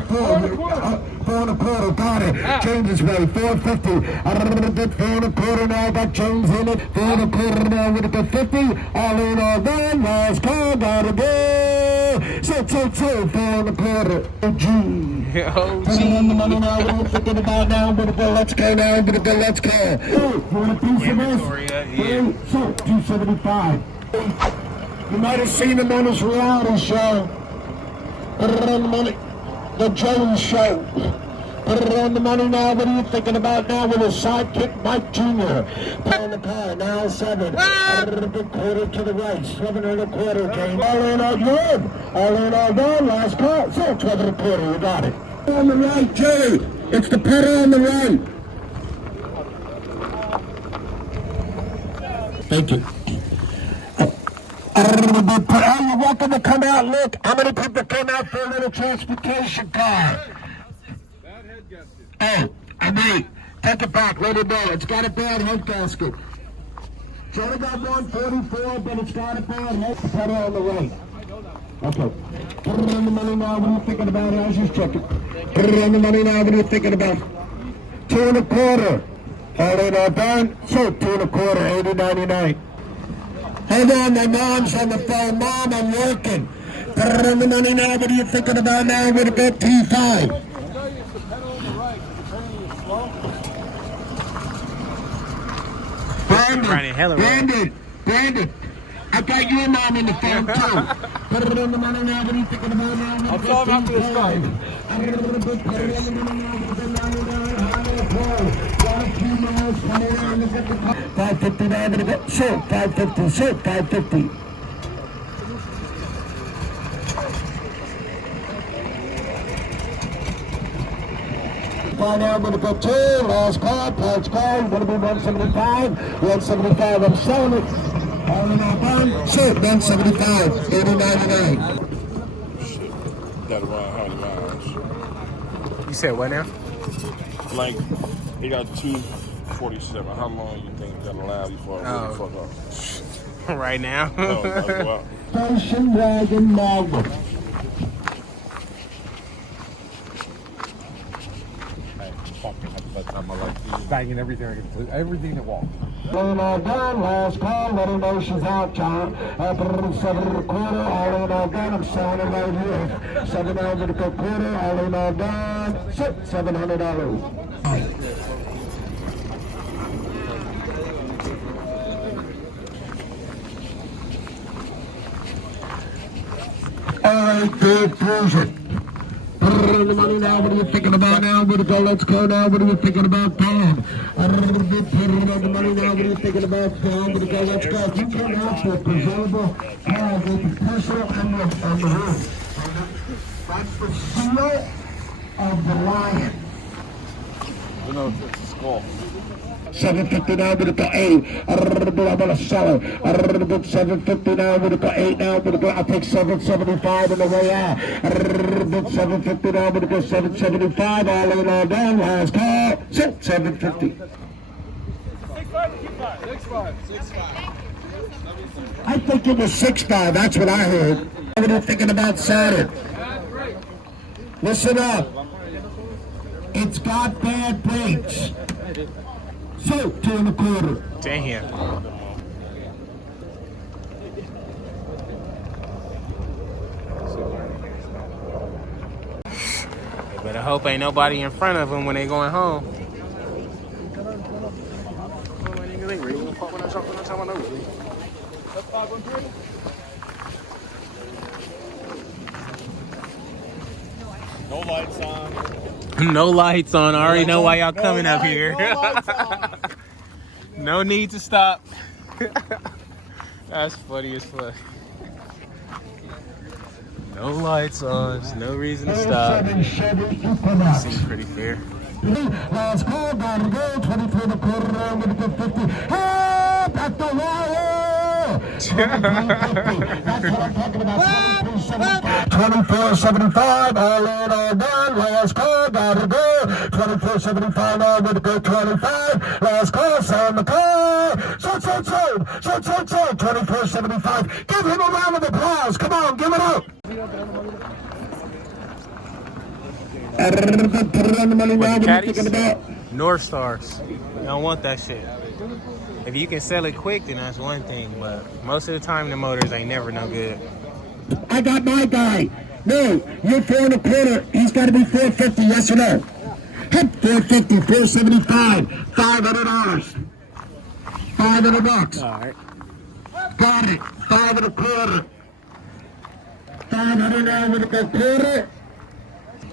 the 4.25, got it. Change is ready, 4.50. 4.25 now, got change in it. 4.25 now with the 50. All in, all done. Last call, gotta go. So, 4.25. G. Put it on the money now, what are you thinking about now? Let's go now, let's go. You want a piece of this? So, 275. You might have seen him on his reality show. Put it on the money. The Jones Show. Put it on the money now. What are you thinking about now with his sidekick, Mike Jr.? Put on the car. Now 7. A big quarter to the right. 7.25 came. All in, all good. All in, all done. Last call. So 12.25. You got it. On the right, Jerry. It's the pedal on the right. Thank you. You're welcome to come out. Look, how many people came out for a little transportation car? Oh, I mean, take it back, let it go. It's got a bad head gasket. It's only got 144, but it's got a bad head. Put it on the right. Okay. Put it on the money now. What are you thinking about? I was just checking. Put it on the money now. What are you thinking about? 2.25. All in, all done. So 2.25, 80.99. Hold on, my mom's on the phone. Mom, I'm working. Put it on the money now. What are you thinking about now? With a good T5. Brandon. I got your mom on the phone too. Put it on the money now. What are you thinking about now? I'll tell him after this time. Put it on the money now. With the 559 to go. Shoot, 550. Shoot, 550. Find out with the good 2. Last call. Patch call. Going to be 175. 175. I'm selling it. All in all done. Shoot, 175. 80.99. Got around 100 miles. You said what now? Like, he got 247. How long you think that'll allow before I really fuck off? Right now? No, that's wild. Station wagon Magnum. Banging everything that walks. All done, last call, letting motions out, John. Up at 7.25, all in, all done. I'm selling it right here. 7.25, all in, all done. $700. All right, big cruiser. Put it on the money now. What are you thinking about now? Let's go now. What are you thinking about, Tom? Put it on the money now. What are you thinking about, Tom? Let's go. You come out for a presentable car with the personal emblem on the roof. That's the seal of the lion. You know, it's a skull. 759 with the 8. I'm gonna sell it. 759 with the 8 now. I'll take 775 on the way out. 759 with the 775. All in, all down. Last call. 750. 6.5. I think it was 6.5. That's what I heard. What are you thinking about Saturn? Listen up. It's got bad brakes. So, 2.25. Damn. They better hope ain't nobody in front of them when they going home. No lights on. No lights on. I already know why y'all coming up here. No lights on. No need to stop. That's funny as fuck. No lights on. There's no reason to stop. Seems pretty fair. Last call, gotta go. 24.25 round with the 50. Hey, back the wire! That's what I'm talking about. 24.75. All in, all done. Last call, gotta go. 24.75 now with the 25. Last call, sound the call. Sold. 24.75. Give him a round of applause. Come on, give it up. Put it on the money now. What are you thinking about? North Stars. You don't want that shit. If you can sell it quick, then that's one thing. But most of the time, the motors ain't never no good. I got my guy. No, you're 4 1/4. He's got to be 450. Yes or no? Hit 450, 475, $500. $500. All right. Got it. 5 1/4. 500 now with a quarter.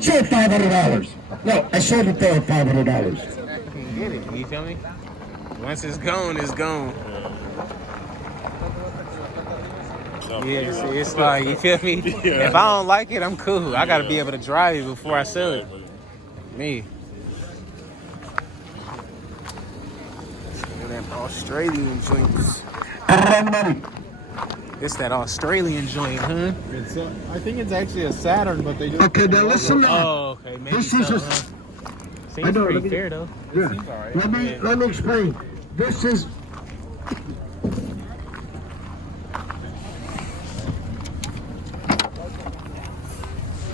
Sold $500. No, I sold it there at $500. Get it. You feel me? Once it's gone, it's gone. Yeah, see, it's like, you feel me? Yeah. If I don't like it, I'm cool. I gotta be able to drive it before I sell it. Me. Look at them Australian joints. It's that Australian joint, huh? It's I think it's actually a Saturn, but they do. Okay, now listen up. Oh, okay. Maybe This so, is a- huh? I Seems know, pretty let me- fair, though. Yeah. Seems all right. Let me explain. This is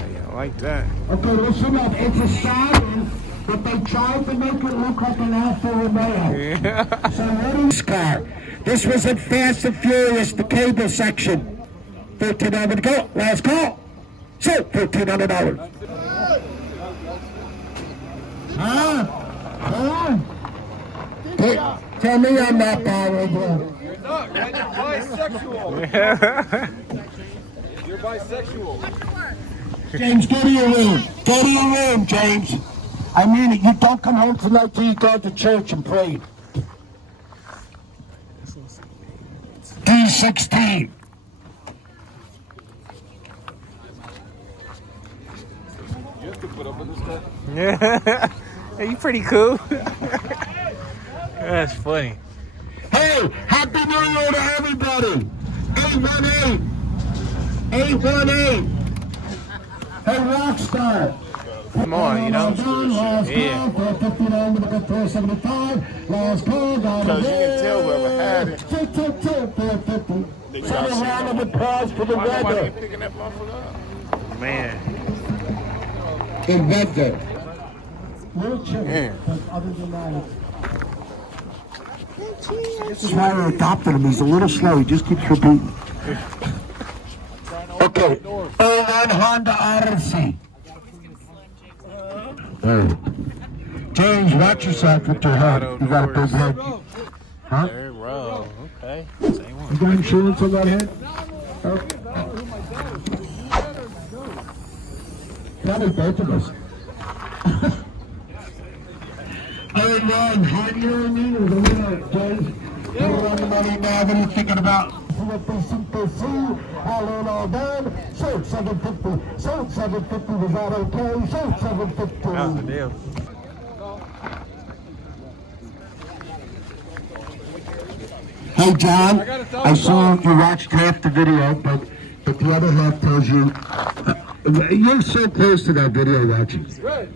Yeah, I like that. okay. Listen up. It's a Saturn, but they tried to make it look like an Alfa Romeo. Yeah. So what is this car? This was in Fast and Furious, the cable section. $1,300 to go. Last call. So $1,300. Huh? Huh? Tell me I'm not borrowing. You're not. You're bisexual. You're bisexual. James, go to your room. Go to your room, James. I mean it. You don't come home tonight till you go to church and pray. D16. You have to put up with this stuff. Yeah. Hey, you pretty cool. That's funny. Hey, Happy New Year to everybody. 818. 818. Hey, Rockstar. Come on, you know? Yeah. Because you can tell whoever had it. They got Send a round of applause for the Why nobody weather. ain't picking that motherfucker up? Man. Inventor. Little chilly, Yeah. but other than that, this is why I adopted him. He's a little slow. He just keeps repeating. Okay. 09 Honda Odyssey. Oh. James, watch yourself with your head. You got a big head. Huh? Third row. Okay. Say one. You got insurance on that head? Oh. Probably both of us. Oh, man, how do you know what I mean? It was a winner, James. Put it on the money now. What are you thinking about? All done. Sold 750. Sold 750. Was that okay? Sold 750. That was the deal. Hey, John. I saw you watched half the video, but the other half tells you. You're so close to that video watching.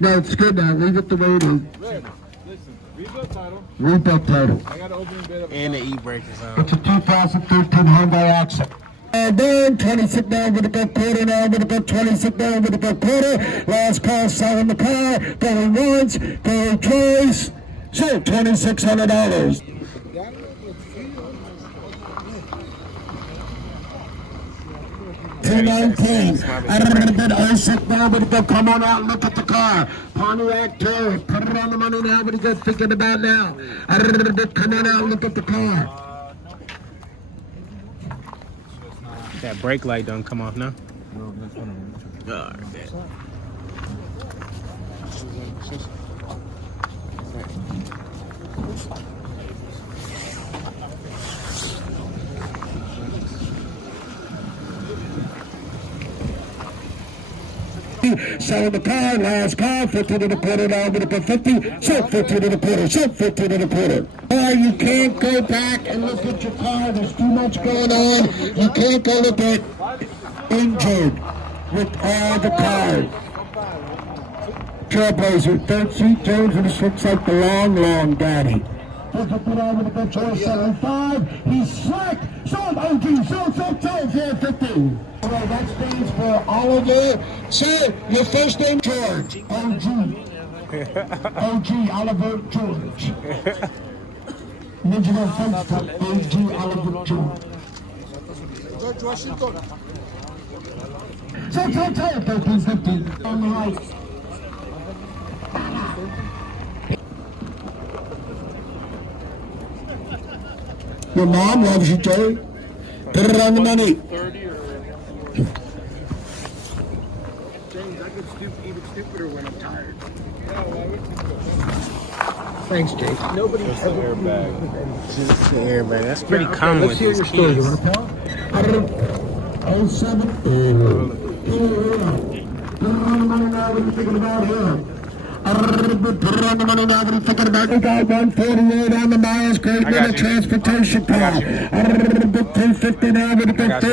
No, it's good now. Leave it the way it is. Red, listen. Rebuild title. Rebuild title. I got an opening bid up. And the e-brake is on. It's a 2013 Hyundai Accent. Then 26 down with a good quarter now with a good 26 down with a good quarter. Last call selling the car. Going once, going twice. So $2,600. 219. I don't know that I sit down, but go come on out and look at the car. Pontiac Tour. Put it on the money now. What are you guys thinking about now? I don't know that come on out and look at the car. That brake light don't come off now. No, that's one of them. All right. Selling the car, last call, 15 and a quarter down with a 50, so 15 and a quarter, so 15 and a quarter. You can't go back and look at your car, there's too much going on. You can't go look at injured with all the cars. Trailblazer, third seat, Jones, and this looks like the long daddy. With a good choice, 75, he's slick, sold OG, sold, 450. Well, that stands for Oliver Sir, your first name George. OG. OG Oliver George. Original Facebook. OG Oliver George. George Washington. So, 1350 on the right. Your mom loves you, Joey. Put it on the money. 30 or James, I get even stupider when I'm tired. Thanks, Jake. Nobody just the airbag. Just the airbag. That's pretty common with these kids. You want to call? 07. Put it on the money now. What are you thinking about here? Put it on the money now. What are you thinking about? We got 148 on the miles. Great little transportation car. 250 now. With a good 4.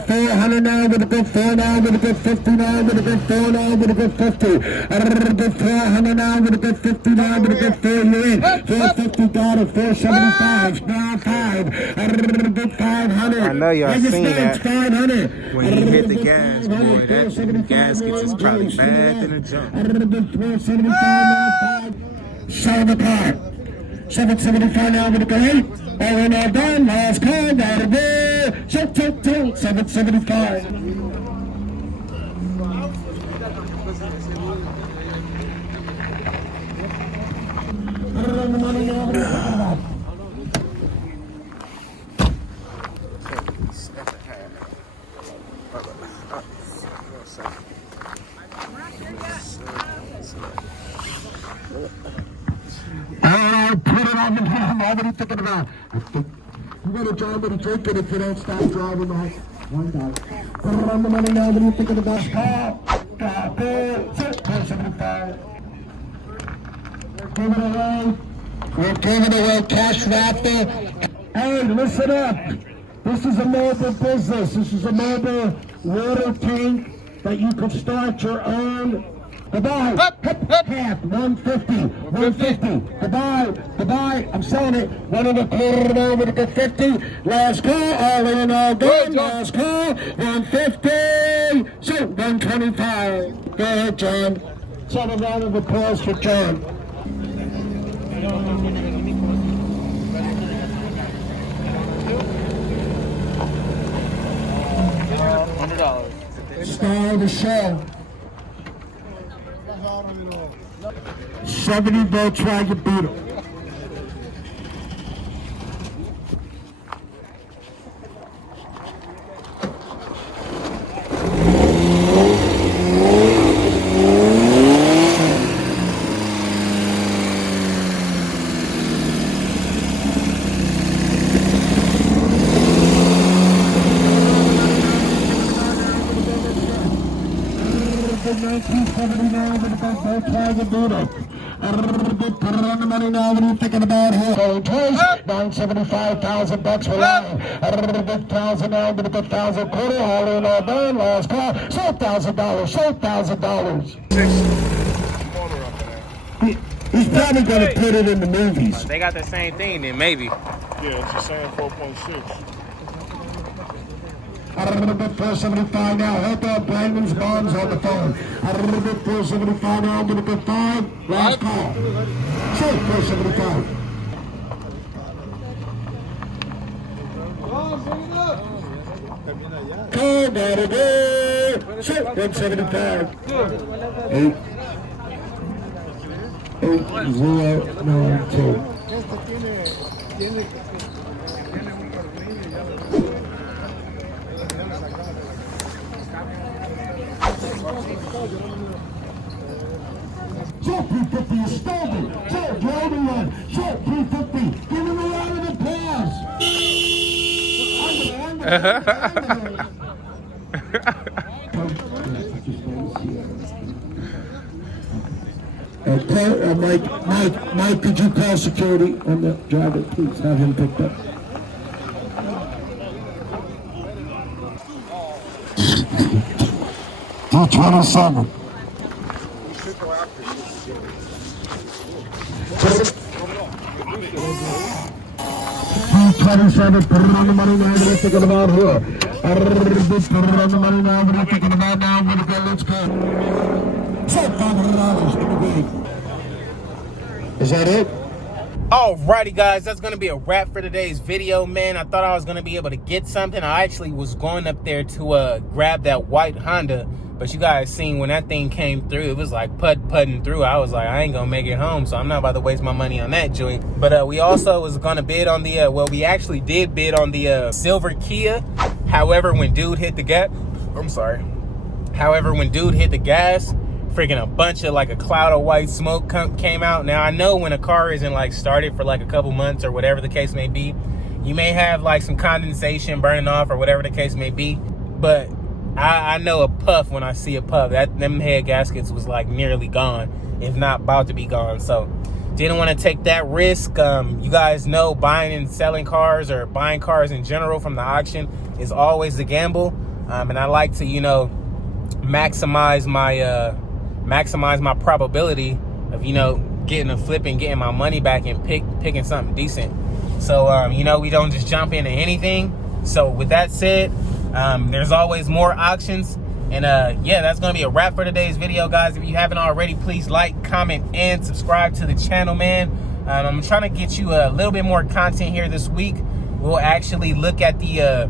400 now. With a good 4 now. With a good 50 now. With a good 4 now. With a good 50. 400 now. With a good 50 now. With a good 4. You're in. 450 got it. 475. Now 5. 500. I know y'all seen that. 500. When he hit the gas, boy, that Gaskets is probably bad than a jump. 475 sell the car. 775 now with a go 8. All in all done. Last call. Got it there. 775. Put it on the money now. What are you talking about? Put it on the ground. What are you thinking about? I think you better drive with a drink it if you don't stop driving that. $1. Put it on the money now. What are you thinking about? Stop. 475. Give it away. We're giving away cash after. Hey, listen up. This is a mobile business. This is a mobile water tank that you can start your own. Goodbye. Half. 150. 150. Goodbye. I'm selling it. 1.25 now with a good 50. Last call. All in, all done. Last call. 150. So 125. Go ahead, John. Let's have a round of applause for John. $100. Star of the show. 70 Volkswagen Beetle. Volkswagen Beetle. Put it on the money now. What are you thinking about here? Going twice. $975,000 for life. $1,000 now. With a good 1,000 quarter. All in, all done. Last call. Sold $1,000. Sold $1,000. He's probably going to put it in the movies. They got the same thing, then maybe. Yeah, it's the same 4.6. 475 now. Hold on, Brandon's mom's on the phone. 475 now. With a good 5. Last call. Sold 475. Call, gotta go. Sold 175. 8092. Short 350 is stolen. Short, you're only one. Short 350. Give him a round of applause. Mike, could you call security on the driver? Please have him picked up. D27. 327, put it on the money now. What are you thinking about here? On the money now. What are you thinking about now? What are you let's go. So $500. Is that it? Alrighty guys, that's gonna be a wrap for today's video, man. I thought I was gonna be able to get something. I actually was going up there to grab that white Honda, but you guys seen when that thing came through, it was like putting through. I was like, I ain't gonna make it home, so I'm not about to waste my money on that joint. But we also was gonna bid on the we actually did bid on the silver Kia. However, when dude hit the gas, freaking a bunch of like a cloud of white smoke came out. Now I know when a car isn't like started for like a couple months or whatever the case may be, you may have like some condensation burning off or whatever the case may be, but I know a puff when I see a puff. Them head gaskets was like nearly gone, if not about to be gone. So didn't want to take that risk. You guys know buying and selling cars or buying cars in general from the auction is always a gamble, and I like to, you know, maximize my probability of, you know, getting a flip and getting my money back and picking something decent. So you know, we don't just jump into anything. So with that said, there's always more auctions, and yeah, that's gonna be a wrap for today's video, guys. If you haven't already, please like, comment, and subscribe to the channel, man. I'm trying to get you a little bit more content here this week. We'll actually look at the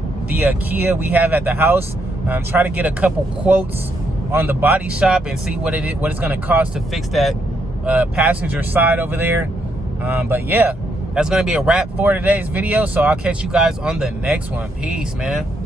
Kia we have at the house. Try to get a couple quotes on the body shop and see what it's gonna cost to fix that passenger side over there. But yeah, that's gonna be a wrap for today's video, so I'll catch you guys on the next one. Peace, man.